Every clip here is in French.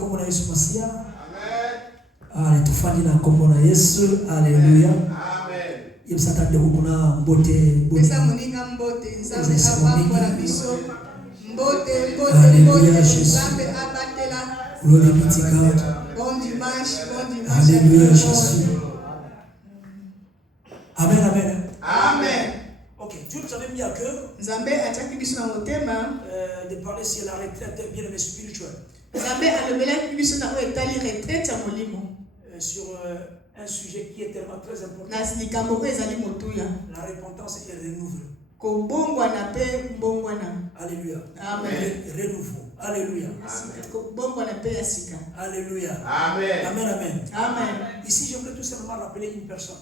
kombo na Yesu Masia. Amen. Tufanye na kombo na Yesu. Haleluya. Amen. Yemsatande kuna mbote. Pesa moninga mbote. Nzambe abakora biso. Mbote. Nzambe abatela. Glory be to God. Bon dimanche. Haleluya Jésus. Amen. Ok, Dieu nous avait mis à cœur de parler sur la retraite bien-aimée spirituelle. Sur un sujet qui est tellement très important. La repentance et le renouveau. Alléluia. Amen. Renouveau. Alléluia. Alléluia. Amen. Ici, je voulais tout simplement rappeler une personne.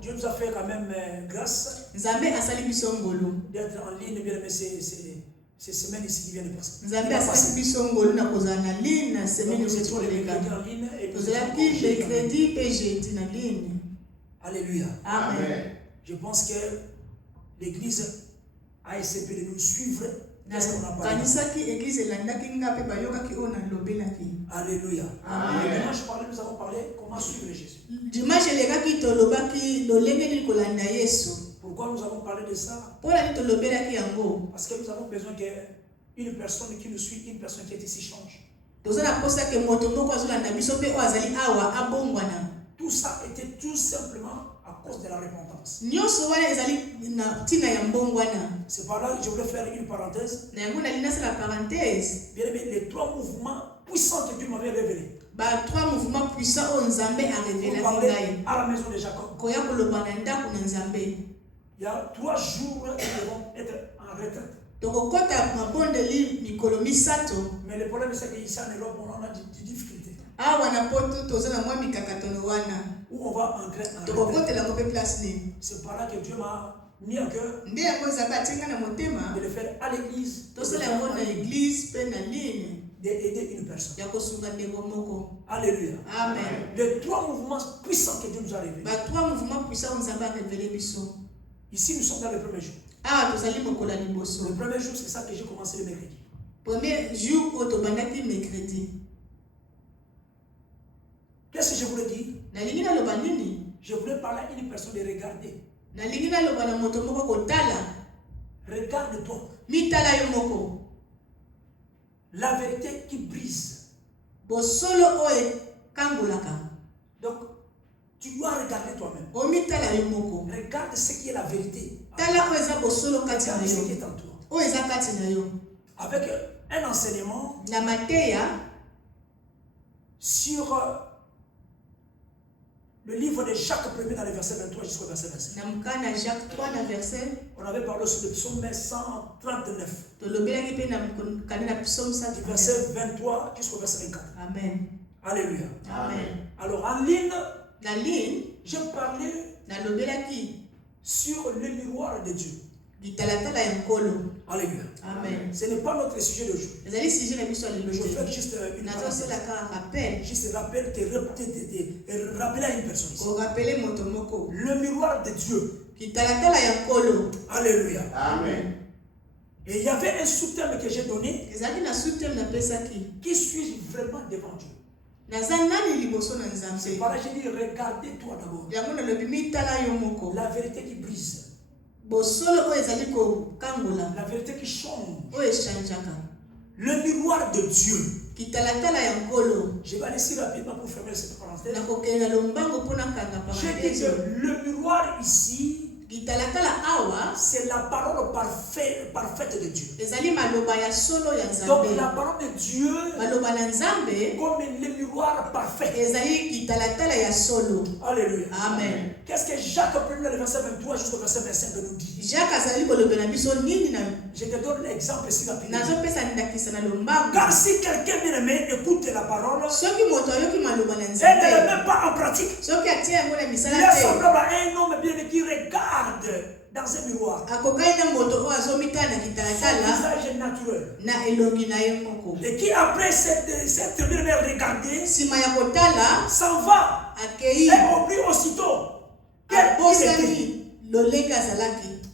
Dieu nous a fait quand même grâce d'être en ligne, bien aimé, ces semaines ici qui viennent de passer. Nous étions en ligne et alléluia. Amen. Je pense que l'église a essayé de nous suivre. Alléluia. Amen. Nous avons parlé comment suivre Jésus. Pourquoi nous avons parlé de ça? Parce que nous avons besoin qu'une personne qui nous suit, une personne qui est ici change. Tout ça était tout simplement à cause de la repentance. C'est par là que je voulais faire une parenthèse. Bien aimé, les 3 mouvements puissants que Dieu m'avait révélés. 3 mouvements puissants Pour parler à la maison de Jacob. Il y a 3 jours qui vont être en retraite. Mais le problème c'est qu'ici en Europe, on a des difficultés. Où on va entrer en retraite. C'est par là que Dieu m'a mis à cœur de le faire à l'église. D'aider une personne. Alléluia. Amen. Les 3 mouvements puissants que Dieu nous a révélés. Ici, nous sommes dans le premier jour. Le premier jour, c'est ça que j'ai commencé le mercredi. Premier jour, mercredi. Qu'est-ce que je voulais dire? Je voulais parler à une personne de regarder. Regarde-toi. La vérité qui brise. Donc, tu dois regarder toi-même. Regarde ce qui est la vérité. Regarde ce qui est en toi. Avec un enseignement sur le livre de Jacques 1er dans le verset 23 jusqu'au verset 25. On avait parlé sur le psaume 139. Du verset 23 jusqu'au verset 24. Amen. Alléluia. Amen. Alors en ligne, je parlais sur le miroir de Dieu. Alléluia. Amen. Ce n'est pas notre sujet de jour. Je fais juste une rappel. Juste rappel, rappeler à une personne ici. Le miroir de Dieu. Alléluia. Amen. Et il y avait un sous-thème que j'ai donné. Qui suis vraiment devant Dieu? C'est par là que j'ai dit, regardez-toi d'abord. La vérité qui brise. La vérité qui change. Le miroir de Dieu. Je vais aller si rapidement pour fermer cette parenthèse. J'ai dit que le miroir ici, c'est la parole parfaite de Dieu. Donc la parole de Dieu comme le miroir parfait. Alléluia. Amen. Qu'est-ce que Jacques 1er dans le verset 23 jusqu'au verset 25 nous dit? Je te donne l'exemple ici rapidement. Car si quelqu'un bien aimé écoute la parole et ne la met pas en pratique, il est semblable à un homme bien aimé qui regarde dans un miroir son visage naturel et qui après cette bien aimé regarder s'en va et oublie aussitôt quel il était.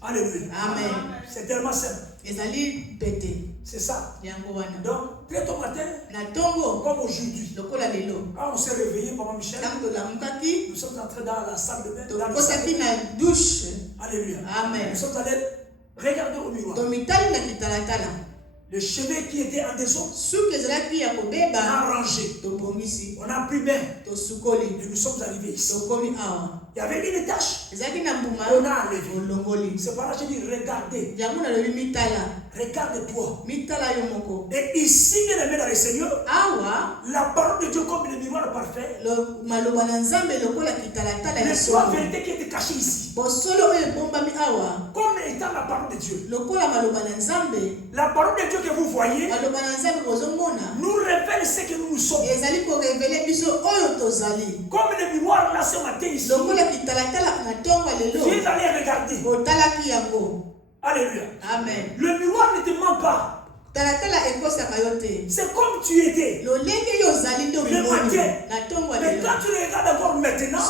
Alléluia. Amen. C'est tellement simple. C'est ça. Donc, très tôt matin, aujourd'hui, quand on s'est réveillé, Papa Michel, nous sommes entrés dans la salle de bain, dans le salon. Alléluia. Amen. Nous sommes allés regarder au miroir. Les cheveux qui étaient en désordre, on a rangé, on a pris bain et nous sommes arrivés ici. Il y avait une tâche, on a enlevé. C'est par là que je dis regardez. Regarde-toi. Et ici, bien aimé dans le Seigneur, la parole de Dieu comme le miroir parfait, les trois vérités qui étaient cachées ici, comme étant la parole de Dieu. La parole de Dieu que vous voyez nous révèle ce que nous sommes. Comme le miroir là ce matin ici, Dieu allait regarder. Alléluia. Amen. Le miroir ne te ment pas. C'est comme tu étais le matin. Mais quand tu regardes encore maintenant, tu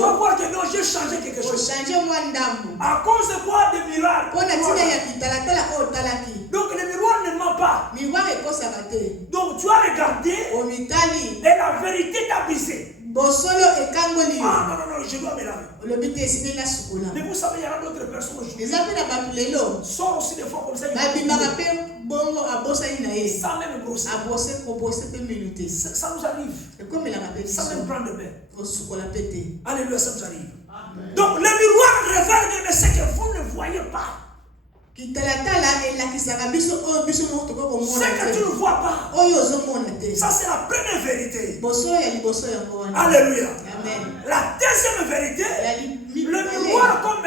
vas voir que non, j'ai changé quelque chose. À cause de quoi? De miracles. Donc le miroir ne ment pas. Donc tu as regardé et la vérité t'a brisé. Ah non, je dois me laver. Mais vous savez, il y a d'autres personnes aujourd'hui. Sort aussi des fois comme ça. Sans même brosser. Ça nous arrive. Sans même prendre de bain. Alléluia, ça nous arrive. Amen. Donc le miroir révèle ce que vous ne voyez pas. Ce que tu ne vois pas. Ça c'est la première vérité. Alléluia. Amen. La deuxième vérité, le miroir comme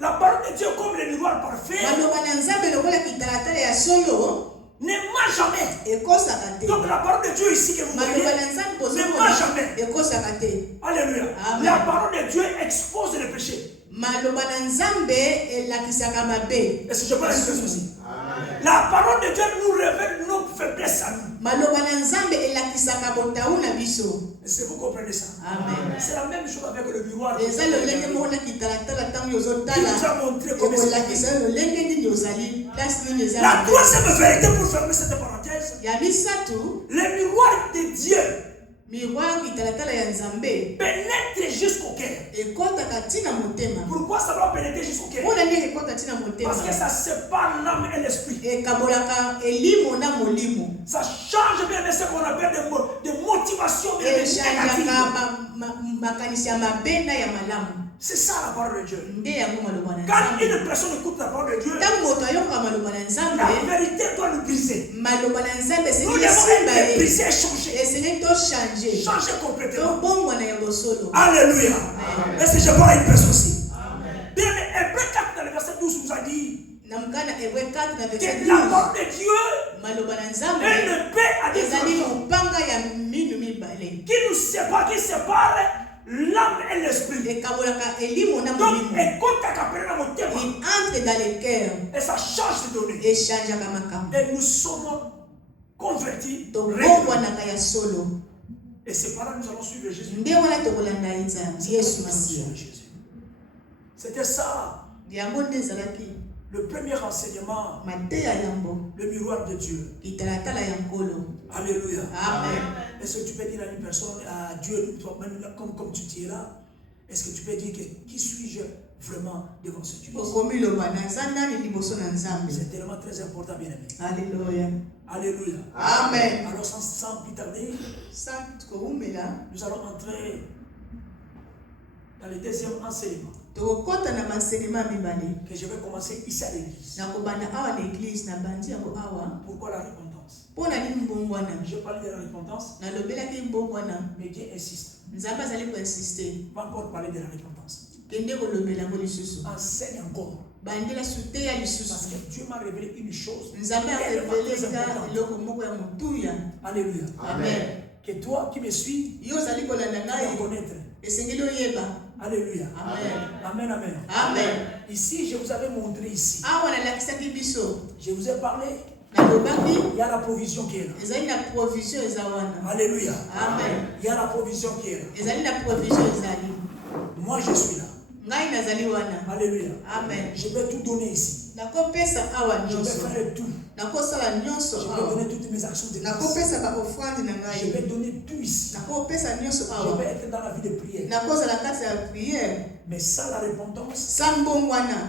la parole de Dieu comme le miroir parfait ne ment jamais. Donc la parole de Dieu ici que vous voyez ne ment jamais. Alléluia. Amen. La parole de Dieu expose le péché. Est-ce que je peux l'exprimer aussi? La parole de Dieu nous révèle nos faiblesses à nous. Est-ce que vous comprenez ça? Amen. C'est la même chose avec le miroir. Il nous a montré comment c'est. La troisième vérité pour fermer cette parenthèse, le miroir de Dieu pénètre jusqu'au cœur. Pourquoi ça doit pénétrer jusqu'au cœur? Parce que ça sépare l'âme et l'esprit. Ça change bien ce qu'on appelle des motivations négatives. C'est ça la parole de Dieu. Quand une personne écoute la parole de Dieu, la vérité doit nous briser. Nous devons être brisés et changer. Changer complètement. Alléluia. Est-ce que je vois une personne aussi? Bien, Hébreux 4 dans le verset 12 nous a dit que la parole de Dieu est une paix à des qui nous sépare, qui sépare l'âme et l'esprit. Donc, écoute ta capelle dans mon thème. Il entre dans les cœurs. Et ça change de données. Et nous sommes convertis. Et c'est par là que nous allons suivre Jésus. C'était ça. Le premier enseignement, le miroir de Dieu. Alléluia. Amen. Est-ce que tu peux dire à une personne, à Dieu, même comme tu dis là, est-ce que tu peux dire que qui suis-je vraiment devant ce Dieu? C'est tellement très important, bien aimé. Alléluia. Alléluia. Amen. Alors sans plus tarder, nous allons entrer dans le deuxième enseignement. Que je vais commencer ici à l'église. Pourquoi la repentance? Je parle de la repentance, mais Dieu insiste. Va encore parler de la repentance. Enseigne encore. Parce que Dieu m'a révélé une chose. Alléluia. Amen. Que toi qui me suis, tu dois connaître. Alléluia. Amen. Amen. Amen. Ici, je vous avais montré ici. Je vous ai parlé. Il y a la provision qui est là. Alléluia. Amen. Il y a la provision qui est là. Moi, je suis là. Alléluia. Amen. Je vais tout donner ici. Je vais faire tout Je vais donner toutes mes actions de grâce. Je vais donner tout ici. Je vais être dans la vie de prière. Mais sans la repentance, il y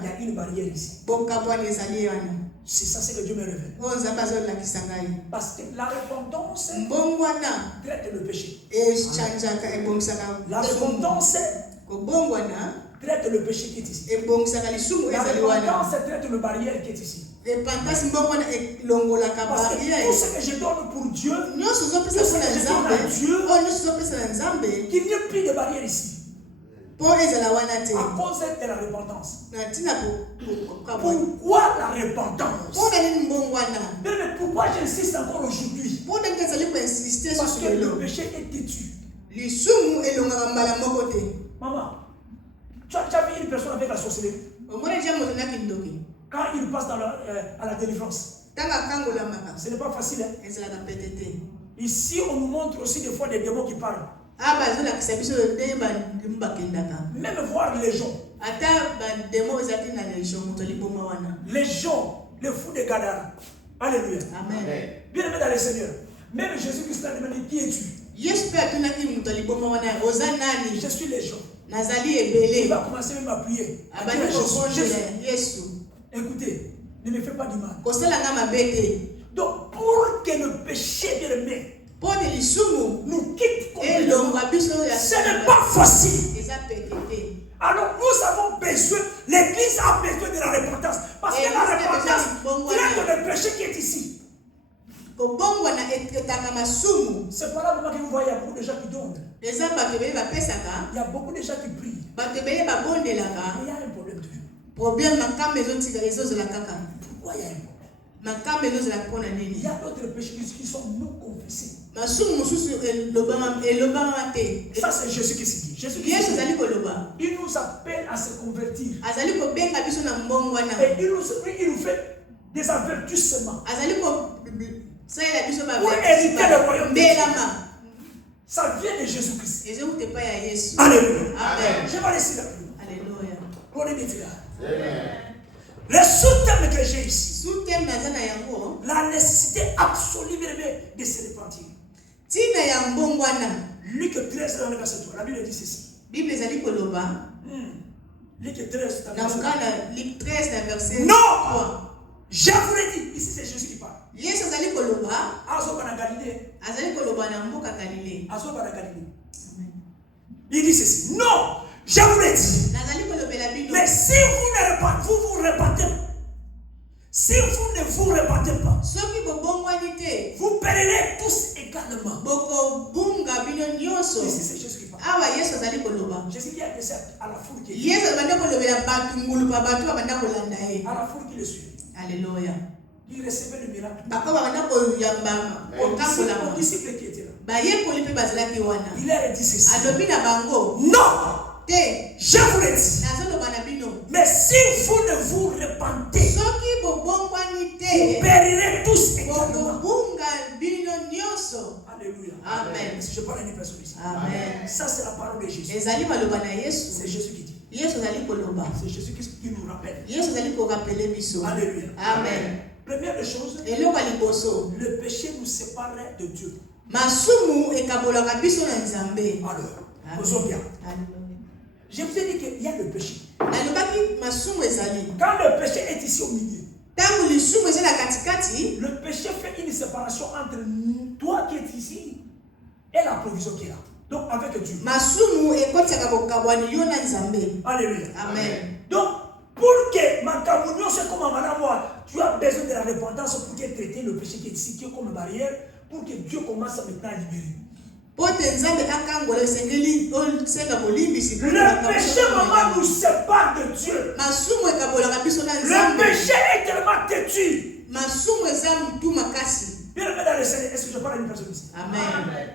a une barrière ici. C'est ça ce que Dieu me révèle. Parce que la repentance traite le péché. La repentance traite le péché qui est ici. La repentance traite le barrière qui est ici. Parce que tout ce que je donne pour Dieu, tout ce que je donne à Dieu, qu'il n'y ait plus de barrière ici. À cause de la repentance. Pourquoi la repentance? Mais pourquoi j'insiste encore aujourd'hui? Parce que le péché est têtu. Maman, tu as vu une personne avec la sorcellerie? Quand il passe à la délivrance, ce n'est pas facile. Ici, on nous montre aussi des fois des démons qui parlent. Même voir les gens. Les gens, les fous de Gadara. Alléluia. Amen. Bien aimé dans le Seigneur. Même Jésus-Christ a demandé qui es-tu? Je suis les gens. Il va commencer même à prier. Jésus. Écoutez, ne me fais pas du mal. Donc, pour que le péché, bien aimé, nous quitte complètement, ce n'est pas facile. Alors nous avons besoin, l'Église a besoin de la repentance. Parce que la repentance traite le péché qui est ici. C'est pas là que vous voyez, il y a beaucoup de gens qui donnent. Il y a beaucoup de gens qui prient. Mais il y a un problème toujours. Pourquoi il y a un problème? Il y a d'autres péchés qui sont non confessés. Ça c'est Jésus qui se dit. Jésus qui il nous appelle à se convertir. Et il nous fait des avertissements pour hériter le royaume de Dieu. Ça vient de Jésus-Christ. Alléluia. Amen. Je vais laisser la pluie. Alléluia. Gloire be to God. Le sous-thème que j'ai ici, la nécessité absolue de se repentir. Luc 13 dans le verset 3, la Bible dit ceci. Luc 13 dans le verset 3. Non! Je vous l'ai dit, ici c'est Jésus qui parle. Il dit ceci. Non! Je vous l'ai dit. Mais si vous vous repentez, si vous ne vous repentez pas, vous périrez tous également. Ici c'est Jésus qui parle. Jésus qui a adressé à la foule qui est à la foule qui le suit. Alléluia. Il recevait le miracle. Aux disciples qui étaient là. Il leur a dit ceci. Non! Je vous l'ai dit. Mais si vous ne vous repentez, vous périrez tous également. Alléluia. Amen. Si je parle à une personne ici. Amen. Ça c'est la parole de Jésus. C'est Jésus qui dit. C'est Jésus qui nous rappelle. Alléluia. Amen. Première des choses, le péché nous séparait de Dieu. Alors, posons bien. Je vous ai dit qu'il y a le péché. Quand le péché est ici au milieu, le péché fait une séparation entre toi qui es ici et la provision qui est là. Donc avec Dieu. Alléluia. Amen. Donc pour que ma communion soit comme un madame, tu as besoin de la repentance pour que traiter le péché qui est ici, qui est comme une barrière, pour que Dieu commence maintenant à libérer. Le péché, maman, nous sépare de Dieu. Le péché est tellement têtu. Bien aimé dans le Seigneur, est-ce que je parle à une personne ici? Amen.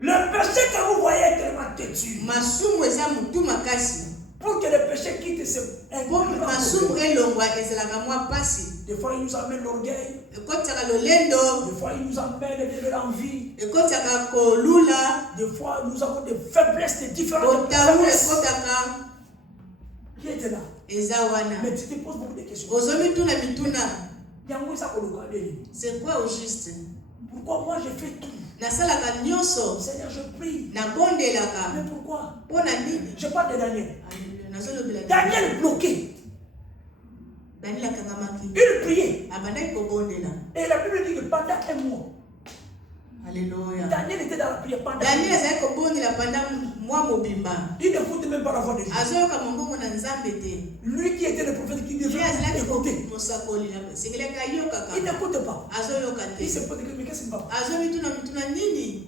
Le péché que vous voyez est tellement têtu. Pour que le péché quitte ce. Des fois, il nous amène l'orgueil. Des fois, il nous amène de l'envie. Des fois, nous avons des faiblesses, des différentes faiblesses. Qui était là? Mais tu te poses beaucoup de questions. C'est quoi au juste? Pourquoi moi je fais tout? Seigneur, je prie. Mais pourquoi? Je parle de Daniel. Daniel bloqué. Il priait. Et la Bible dit que pendant un mois, Alléluia. Daniel était dans la prière pendant il n'écoutait même pas la voix de Dieu. Lui qui était le prophète qui devait écouter. Il n'écoute pas. Il se pose des questions, mais qu'est-ce qui va?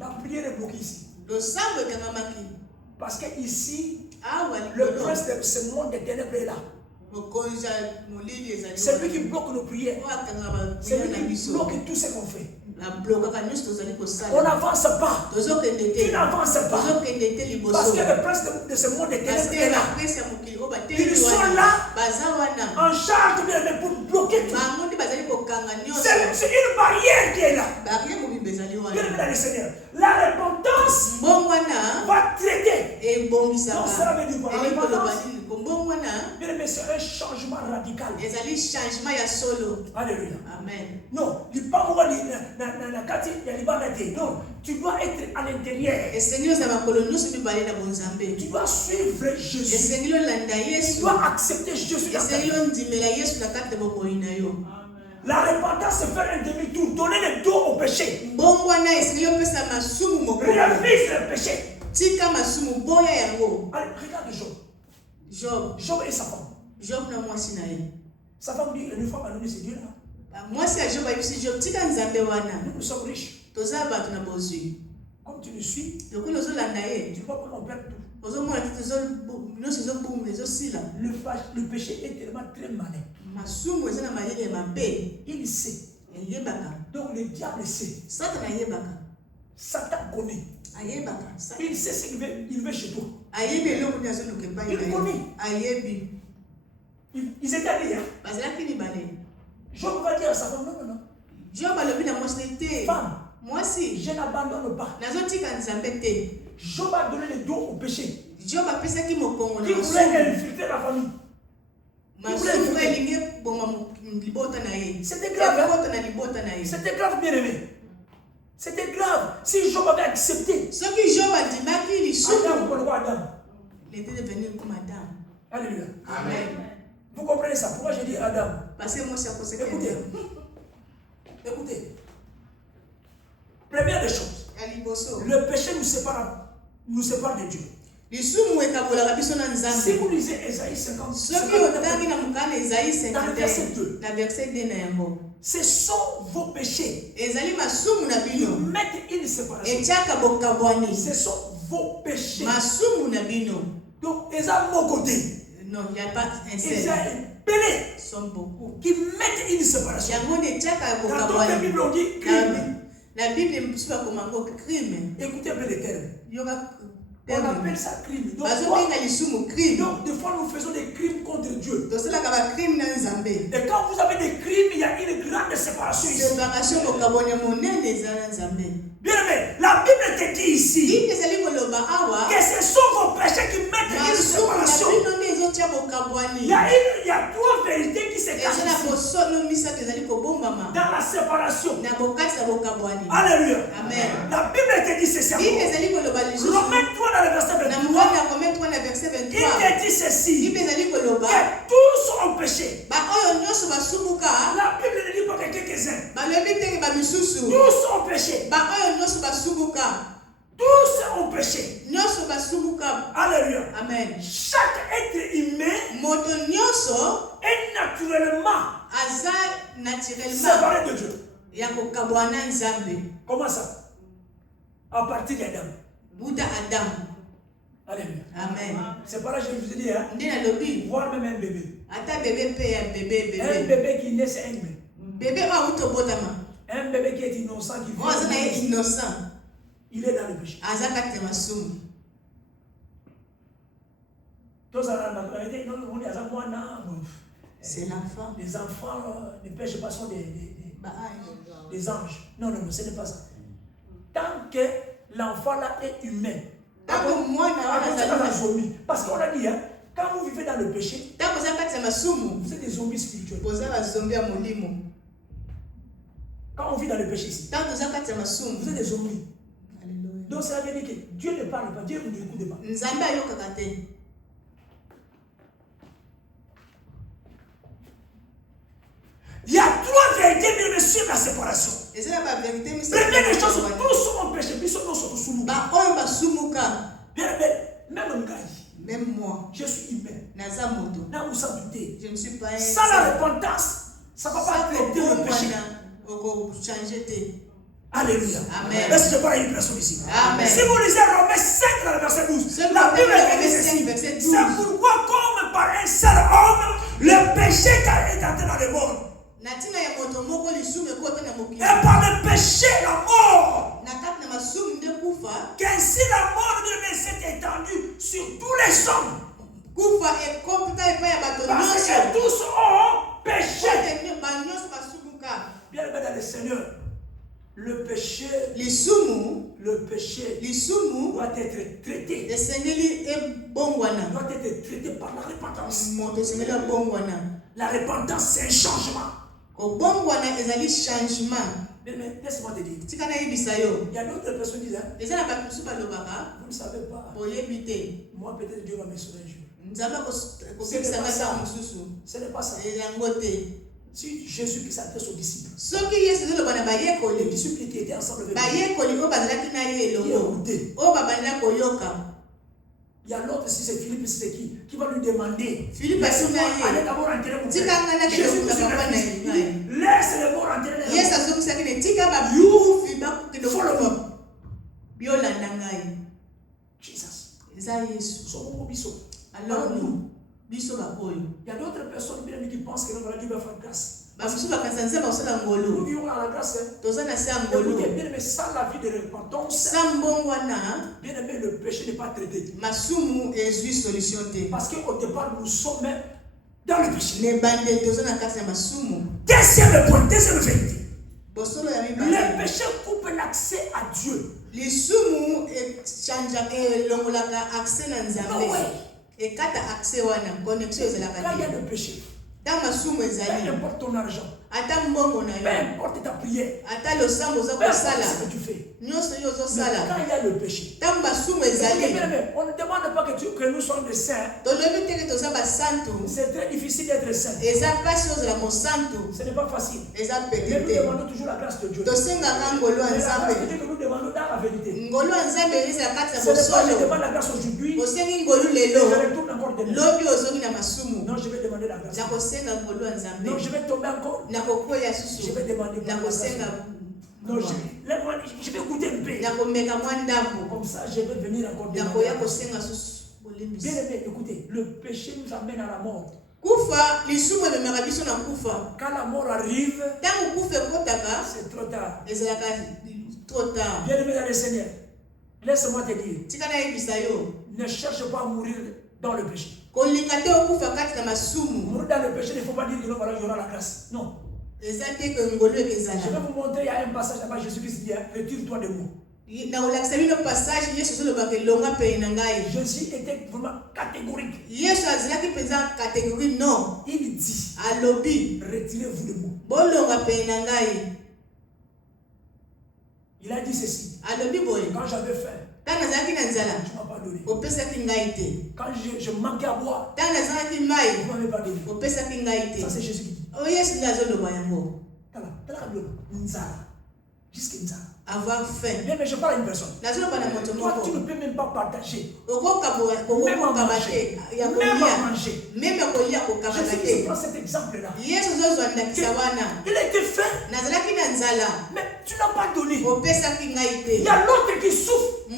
La prière est bloquée ici. Parce que ici, le prince de ce monde des ténèbres est là. C'est lui qui bloque nos prières. C'est lui qui bloque tout ce qu'on fait. On n'avance pas. Tu n'avances pas. Parce que le prince de ce monde est là. Ils sont là en charge pour bloquer tout. C'est une barrière qui est là. Bien, Seigneur. La repentance va traiter. Donc cela veut dire quoi? La repentance, c'est un changement radical. Alléluia. Amen. Non, non, tu dois être à l'intérieur. Tu dois suivre Jésus. Tu dois accepter Jésus. La repentance, c'est faire un demi-tour, donner le dos au péché. Réalise le péché. Allez, regarde Job. Job et sa femme. Sa femme dit, une femme a donné ce Dieu-là. Nous sommes riches. Comme tu le suis, tu ne vois pas qu'on perd tout. Le péché est tellement très malin. Il sait. Donc le diable sait. Satan connaît. Il sait ce qu'il veut chez toi. Il connaît. Ils étaient allés. Job va dire à sa femme, non. Femme, je n'abandonne pas. Job a donné le dos au péché. Il voulait infiltrer la famille. C'était grave. C'était grave, bien aimé. C'était grave. Si Job avait accepté, Adam, il était devenu comme Adam. Alléluia. Amen. Vous comprenez ça? Pourquoi je dis Adam? Parce que moi, c'est Écoutez. Première des choses, le péché nous sépare de Dieu. Si vous lisez Ésaïe 50, dans le verset 2, ce sont vos péchés qui mettent une séparation. Ce sont vos péchés. Donc, Ésaïe Mokoté. Non, il n'y a pas un seul. Ils sont beaucoup. Qui mettent une séparation. Dans d'autres Bibles, on dit crime. La Bible est comme un crime. Écoutez un peu les termes. On appelle ça crime. Donc, des fois, nous faisons des crimes contre Dieu. Et quand vous avez des crimes, il y a une grande séparation ici. Bien aimé, la Bible te dit ici que ce sont vos péchés qui mettent une séparation. Il y a trois vérités qui se cachent ici. Dans la séparation. Alléluia. Amen. La Bible te dit ceci. Romains 3 dans le verset 23. Il te dit ceci. Que tous ont péché. La Bible ne dit pas que quelques-uns. Tous ont péché. Tous ont péché. Alléluia. Amen. Chaque être humain est naturellement séparé de Dieu. Comment ça? À partir d'Adam. Alléluia. Amen. C'est pas là que je vous ai dit, hein? Voir même un bébé. Un bébé qui naît, c'est un bébé. Un bébé qui est innocent, qui vit. Il est dans le péché. C'est l'enfant. Les enfants ne pêchent pas, sont des anges. Non, ce n'est pas ça. Tant que l'enfant là est humain. Parce qu'on a dit, hein, quand vous vivez dans le péché, vous êtes des zombies spirituels. Quand on vit dans le péché ici, vous êtes des zombies. Donc ça veut dire que Dieu ne parle pas, Dieu ne écoute pas. Il y a trois vérités, mais sur la séparation. Première des choses, tous sommes péché, puis nous sommes sous nous. Même moi, je suis humain. Je ne suis pas un. Sans la repentance, ça ne va pas traiter le péché. Alléluia. Amen. Est-ce que je parle à une personne ici? Amen. Si vous lisez Romains 5 dans le verset 12, la Bible dit ceci. C'est pourquoi, comme par un seul homme, le péché est entré dans le monde. Et par le péché, la mort. Qu'ainsi la mort de l'homme s'est étendue sur tous les hommes. Parce que tous ont péché. Bien aimé dans le Seigneur, le péché doit être traité. Doit être traité par la repentance. La repentance, c'est un changement. Mais laisse-moi te dire. Il y a d'autres personnes qui disent, vous ne savez pas. Moi, peut-être Dieu va me sauver un jour. Ce n'est pas ça. Si Jésus qui s'adresse aux disciples, les disciples qui étaient ensemble avec lui, il y a l'autre, si c'est Philippe, si c'est qui va lui demander. Philippe allez d'abord rentrer mon frère. Jésus nous a dit, laisse les morts rentrer. Follow me. Jesus. Alors nous, il y a d'autres personnes qui pensent que notre Dieu va faire grâce. Nous vivons dans la grâce. Écoutez, bien aimé, sans la vie de repentance, bien aimé, le péché n'est pas traité. Parce qu'au départ, nous sommes dans le péché. Deuxième point, deuxième vérité. Le péché coupe l'accès à Dieu. Ah ouais. Quand il y a le péché, peu importe ton argent, peu importe ta prière, peu importe ce que tu fais, mais quand il y a le péché, on ne demande pas que nous soyons des saints. C'est très difficile d'être saint. Ce n'est pas facile. Mais nous demandons toujours la grâce de Dieu. Mais la grâce de Dieu que nous demandons dans la vérité. Ce n'est pas je demande la grâce aujourd'hui, et je retourne encore demain. Non, je vais demander la grâce. Non, je vais tomber encore. Je vais demander la grâce. Non, je vais goûter un peu. Comme ça, je vais venir encore demander. Bien aimé, écoutez, le péché nous amène à la mort. Quand la mort arrive, c'est trop tard. Bien aimé dans le Seigneur, laisse-moi te dire, ne cherche pas à mourir dans le péché. Mourir dans le péché, il ne faut pas dire que l'on va aura la grâce. Non. Je vais vous montrer, il y a un passage là-bas, Jésus-Christ dit, retire-toi de moi. Jésus était vraiment catégorique. Il dit, retirez-vous de moi. Il a dit ceci. Quand j'avais faim, tu ne m'as pas donné. Quand je manquais à boire, tu ne m'avais pas donné. Ça c'est Jésus qui dit. Jusqu'à avoir faim. Mais je parle à une personne. Toi, tu ne peux même pas partager. Même à manger. Même à manger. Je prends cet exemple-là. Il était faim. Mais tu n'as pas donné. Il y a l'autre qui souffre. Tu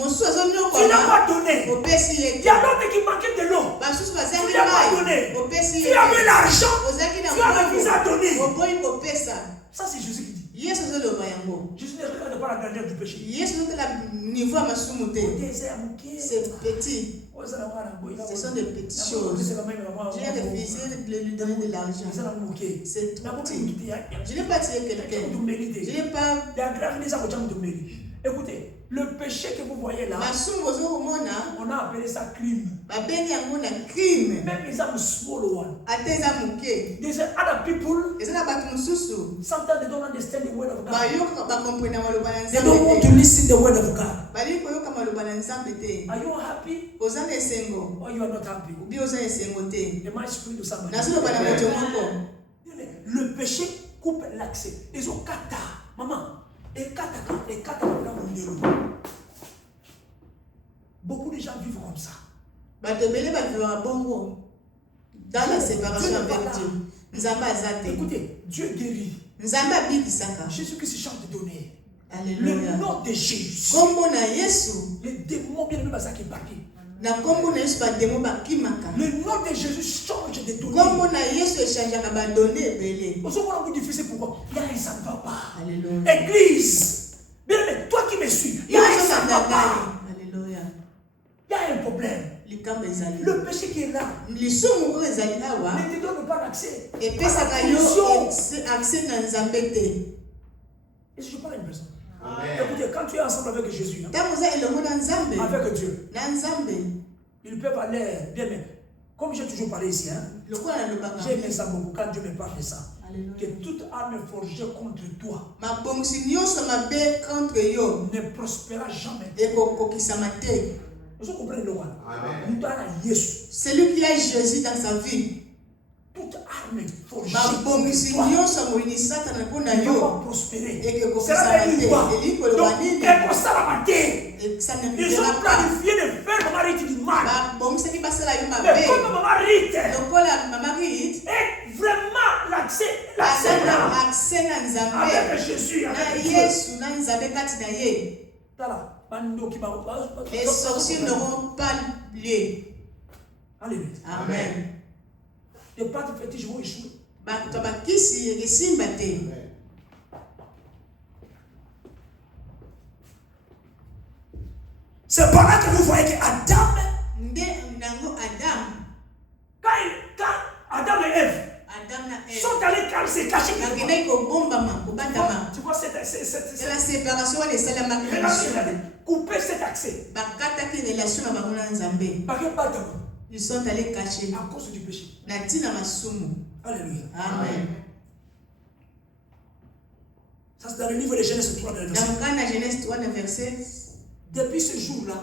n'as pas donné. Il y a l'autre qui manquait de l'eau. Tu n'as pas donné. Tu avais l'argent. Tu avais visa donné. Ça, c'est Jésus qui dit. Jésus ne regarde pas la grandeur du péché. C'est petit. Ce sont des petites choses. J'ai refusé de lui donner de l'argent. C'est trop petit. Je n'ai pas tiré quelqu'un. Je n'ai pas. Écoutez, Le péché que vous voyez là, on a appelé ça crime. Même les hommes small one. There's other people, sometimes they don't understand the word of God. They don't want to listen to the word of God. Are you happy? Or you are not happy? Am I speaking to somebody? Le péché coupe l'accès. Ils ont kata. Maman. Beaucoup de gens vivent comme ça. Dans la séparation avec Dieu. Écoutez, Dieu guérit. Jésus-Christ chante de donner. Alléluia. Le nom de Jésus. Les démons bien aimés qui partent. Le nom de Jésus change de donner. C'est difficile pourquoi? Ça ne va pas. Alléluia. Église, bien aimé, toi qui me suis, ça ne va pas. Alléluia. Il y a un problème. Le péché qui est là ne te donne pas l'accès. Et si je parle à une personne, écoutez, quand tu es ensemble avec Jésus, avec Dieu, ils peuvent aller bien, mais comme j'ai toujours parlé ici, j'ai aimé ça beaucoup quand Dieu me parle de ça. Que toute arme forgée contre toi ne prospérera jamais. Vous comprenez le roi? Celui qui a Jésus dans sa vie. Toute arme forgée ne va pas prospérer. Ils ont planifié de faire Maman Rite du mal. Mais comme Maman Rite est vraiment l'accès avec Jésus, avec Dieu. Les sorciers n'auront pas lieu. Alléluia. Amen. Les pâtes fétiches vont échouer. C'est par là que vous voyez que Adam, quand Adam et Ève sont allés se cacher. Tu vois cette séparation, couper cet accès. Ils sont allés cacher à cause du péché. Alléluia. Amen. Ça c'est dans le livre de Genèse 3 verset. Depuis ce jour-là,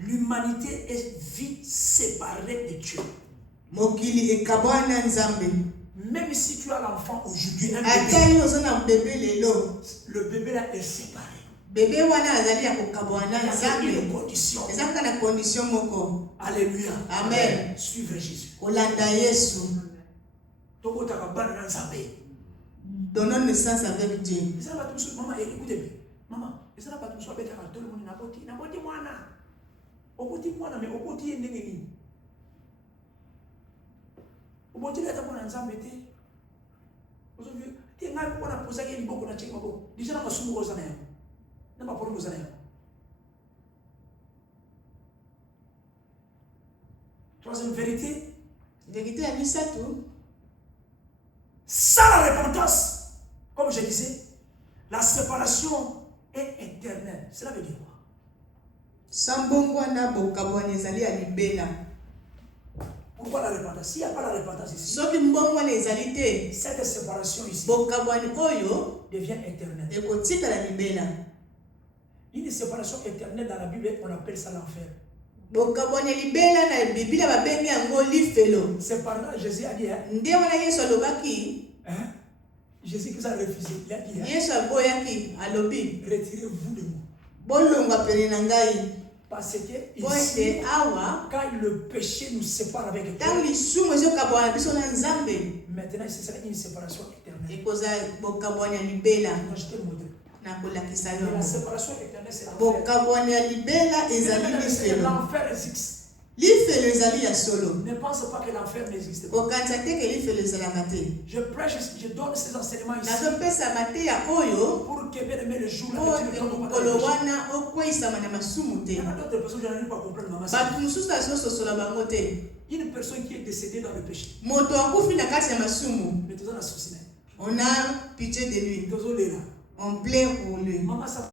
l'humanité est vie séparée de Dieu. Même si tu as l'enfant aujourd'hui, le bébé là est séparé. Bébé wana azali ya kokabwana condition moko. Alléluia. Amen. Suivre Jésus. Kolanda Yesu. Donnons naissance avec Dieu. Maman, écoutez, maman, et ça n'a pas tout soit bête à tout le monde n'a pas dit moi mais au côté n'engeni. Au côté là t'as pas ensemble été. Aujourd'hui, tu n'as pas posé qu'il beaucoup na cheki mako. Déjà na masumu ko sana. Na pas pour sana. Troisième vérité. Vérité a dit ça tout. Sans la repentance, comme je disais, la séparation est éternelle. Cela veut dire quoi? Pourquoi la repentance? S'il n'y a pas la repentance ici, cette séparation ici devient éternelle. Une séparation éternelle dans la Bible, on appelle ça l'enfer. C'est par là Jésus a dit, Jésus qui a refusé, il a dit, retirez-vous de moi. Parce que ici, quand le péché nous sépare avec Dieu, maintenant ce sera une séparation éternelle. La séparation éternelle, c'est l'enfer. L'enfer existe. Ne pense pas que l'enfer n'existe pas. Je prêche, je donne ces enseignements ici pour que bien aimé le jour où il y a d'autres personnes qui n'arrivent pas à comprendre maman. Une personne qui est décédée dans le péché. On a pitié de lui. On plaît pour lui.